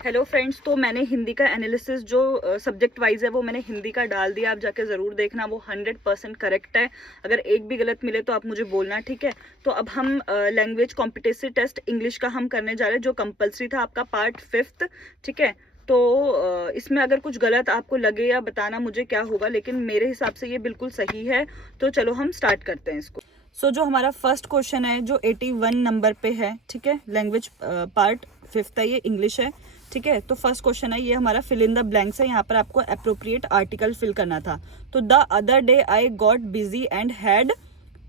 Hello friends, तो मैंने हिंदी का एनालिसिस जो सब्जेक्ट वाइज है वो मैंने हिंदी का डाल दिया। आप जाके ज़रूर देखना, वो 100% करेक्ट है। अगर एक भी गलत मिले तो आप मुझे बोलना, ठीक है। तो अब हम लैंग्वेज कॉम्पिटेंसी टेस्ट इंग्लिश का हम करने जा रहे हैं, जो कंपलसरी था आपका पार्ट 5th, ठीक है। तो इसमें अगर कुछ गलत आपको लगे या बताना मुझे क्या होगा, लेकिन मेरे हिसाब से ये बिल्कुल सही है। तो चलो हम स्टार्ट करते हैं इसको। जो हमारा फर्स्ट क्वेश्चन है जो 81 नंबर पे है, ठीक है। लैंग्वेज पार्ट 5th है, ये इंग्लिश है, ठीक है। तो फर्स्ट क्वेश्चन है, ये हमारा फिल इन द ब्लैंक्स है। यहाँ पर आपको अप्रोप्रिएट आर्टिकल फिल करना था। तो the other day I got busy and had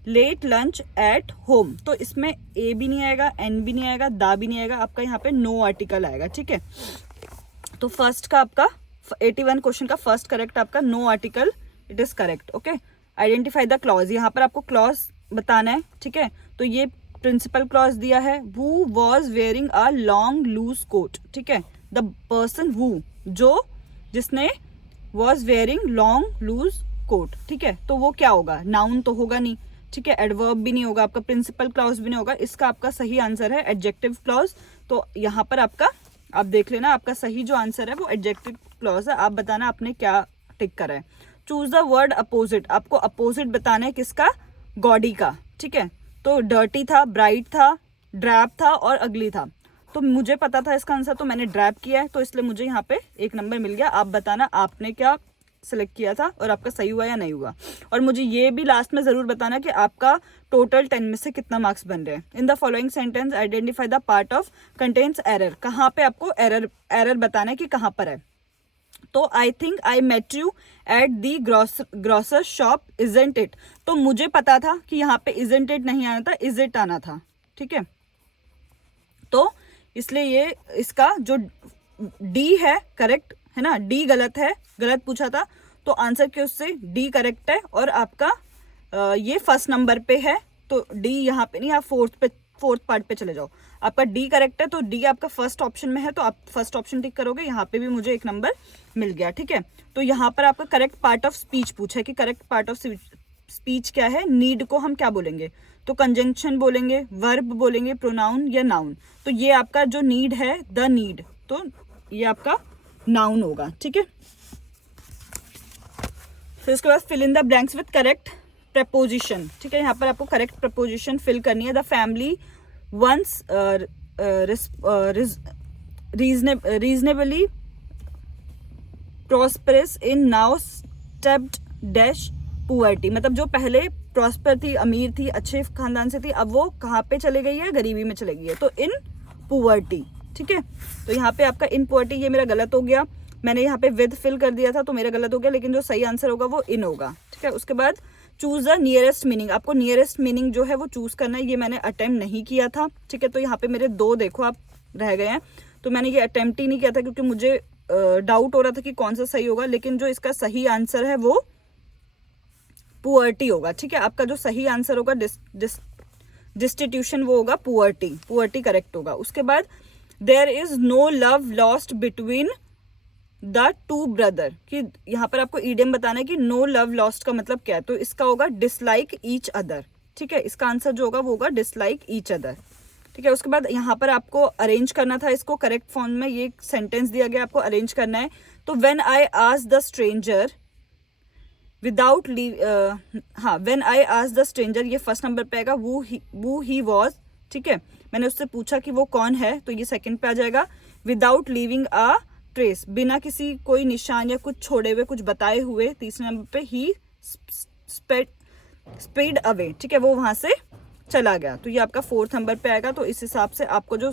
late lunch at home. तो इसमें ए भी नहीं आएगा, एन भी नहीं आएगा, दा भी नहीं आएगा, आपका यहाँ पे नो आर्टिकल आएगा, ठीक है। तो फर्स्ट का आपका 81 क्वेश्चन का फर्स्ट करेक्ट आपका no article, it is correct, okay. Identify the clause, यहाँ पर आपको क्लॉज बताना है, ठीक है। तो ये प्रिंसिपल क्लॉज दिया है, who was wearing a long loose coat, ठीक है। द पर्सन who, जो जिसने was wearing long loose coat, ठीक है। तो वो क्या होगा, नाउन तो होगा नहीं, ठीक है। एडवर्ब भी नहीं होगा, आपका प्रिंसिपल क्लॉज भी नहीं होगा। इसका आपका सही आंसर है एडजेक्टिव क्लॉज। तो यहाँ पर आपका आप देख लेना, आपका सही जो आंसर है वो एडजेक्टिव क्लॉज है। आप बताना आपने क्या टिक करा है। चूज द वर्ड अपोजिट, आपको अपोजिट बताना है किसका, गॉडी का, ठीक है। तो डर्टी था, ब्राइट था, ड्रैप था और अगली था। तो मुझे पता था इसका आंसर, तो मैंने ड्रैप किया है, तो इसलिए मुझे यहाँ पे 1 नंबर मिल गया। आप बताना आपने क्या सिलेक्ट किया था और आपका सही हुआ या नहीं हुआ। और मुझे ये भी लास्ट में जरूर बताना कि आपका टोटल 10 में से कितना मार्क्स बन रहे हैं। In the following sentence identify the part of contains error, कहाँ पे आपको एरर बताना है कि कहाँ पर है। तो I think I met you at the grocer shop, isn't it. तो मुझे पता था कि यहाँ पे इजंट इट नहीं आना था, इज इट आना था, ठीक है। तो इसलिए ये इसका जो डी है करेक्ट है ना, डी गलत है, गलत पूछा था। तो आंसर के उससे डी करेक्ट है। और आपका ये फर्स्ट नंबर पे है, तो डी यहाँ पे नहीं, आप फोर्थ पार्ट पे चले जाओ। आपका डी करेक्ट है, तो डी आपका फर्स्ट ऑप्शन में है, तो आप फर्स्ट ऑप्शन टिक करोगे। यहाँ पे भी मुझे 1 नंबर मिल गया, ठीक है। तो यहाँ पर आपका करेक्ट पार्ट ऑफ स्पीच पूछा है कि करेक्ट पार्ट ऑफ स्पीच क्या है। नीड को हम क्या बोलेंगे, तो कंजंक्शन बोलेंगे, वर्ब बोलेंगे, प्रोनाउन या नाउन। तो ये आपका जो नीड है, द नीड, तो ये आपका नाउन होगा, ठीक है। फिर उसके बाद fill in the blanks with correct preposition, ठीक है। यहाँ पर आपको करेक्ट प्रपोजिशन फिल करनी है। The family once reasonably prosperous in now stepped dash poverty. मतलब जो पहले प्रॉस्पर थी, अमीर थी, अच्छे खानदान से थी, अब वो कहाँ पे चले गई है, गरीबी में चले गई है, तो इन पुअर्टी, ठीक है। तो यहाँ पे आपका इन पुअर्टी, ये मेरा गलत हो गया, मैंने यहाँ पे विद फिल कर दिया था तो मेरा गलत हो गया, लेकिन जो सही आंसर होगा वो इन होगा, ठीक है। उसके बाद चूज द नियरेस्ट मीनिंग, आपको नियरेस्ट मीनिंग जो है वो चूज करना है। ये मैंने अटेम्प्ट नहीं किया था, ठीक है। तो यहाँ पे मेरे 2 देखो आप रह गए हैं, तो मैंने ये अटेम्प्ट ही नहीं किया था क्योंकि मुझे डाउट हो रहा था कि कौन सा सही होगा। लेकिन जो इसका सही आंसर है वो पुअर्टी होगा, ठीक है। आपका जो सही आंसर होगा डिस्टिट्यूशन, वो होगा पुअर्टी, पुअर्टी करेक्ट होगा। उसके बाद there is no love lost between the 2 brother, कि यहाँ पर आपको ईडियम बताना है कि नो लव लॉस्ट का मतलब क्या है। तो इसका होगा डिसलाइक ईच अदर, ठीक है। इसका आंसर जो होगा वो होगा डिसलाइक ईच अदर, ठीक है। उसके बाद यहाँ पर आपको अरेंज करना था इसको करेक्ट फॉर्म में। ये सेंटेंस दिया गया, आपको अरेंज करना है। तो when I asked the stranger without हाँ, when I asked the stranger, ये फर्स्ट नंबर पे आएगा। वो ही वॉज, ठीक है। मैंने उससे पूछा कि वो कौन है, तो ये सेकंड पे आ जाएगा। विदाउट लीविंग अ ट्रेस, बिना किसी कोई निशान या कुछ छोड़े हुए, कुछ बताए हुए, तीसरे नंबर पे ही स्पीड अवे, ठीक है, वो वहां से चला गया। तो ये आपका 4th नंबर पे आएगा। तो इस हिसाब से आपको जो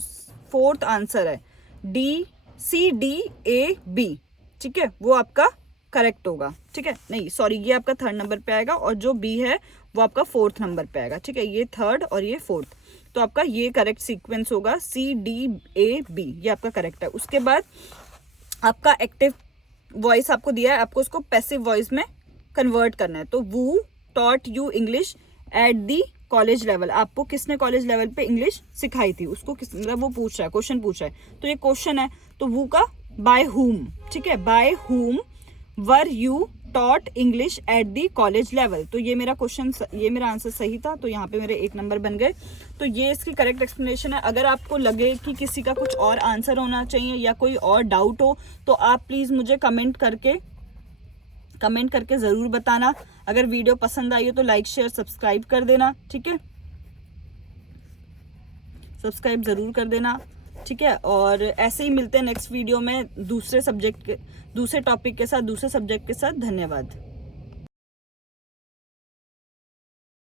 4th आंसर है DCDAB, ठीक है, वो आपका करेक्ट होगा, ठीक है। नहीं सॉरी, ये आपका 3rd नंबर पे आएगा और जो बी है वो आपका 4th नंबर पे आएगा, ठीक है। ये 3rd और ये 4th, तो आपका ये करेक्ट सीक्वेंस होगा CDAB, ये आपका करेक्ट है। उसके बाद आपका एक्टिव वॉइस आपको दिया है, आपको उसको पैसिव वॉइस में कन्वर्ट करना है। तो वो taught you English at the college level, आपको किसने कॉलेज लेवल पे इंग्लिश सिखाई थी, उसको किस, मतलब वो पूछ रहा है, क्वेश्चन पूछ रहा है। तो ये क्वेश्चन है, तो वो का बाय हुम, ठीक है। By whom were you taught English at the college level. तो ये मेरा क्वेश्चन, ये मेरा आंसर सही था, तो यहाँ पे मेरे 1 नंबर बन गए। तो ये इसकी करेक्ट एक्सप्लेनेशन है। अगर आपको लगे कि किसी का कुछ और आंसर होना चाहिए या कोई और डाउट हो तो आप प्लीज़ मुझे कमेंट करके ज़रूर बताना। अगर वीडियो पसंद आई हो तो लाइक शेयर सब्सक्राइब कर देना, ठीक है, सब्सक्राइब ज़रूर कर देना, ठीक है। और ऐसे ही मिलते हैं नेक्स्ट वीडियो में दूसरे टॉपिक के साथ, दूसरे सब्जेक्ट के साथ। धन्यवाद।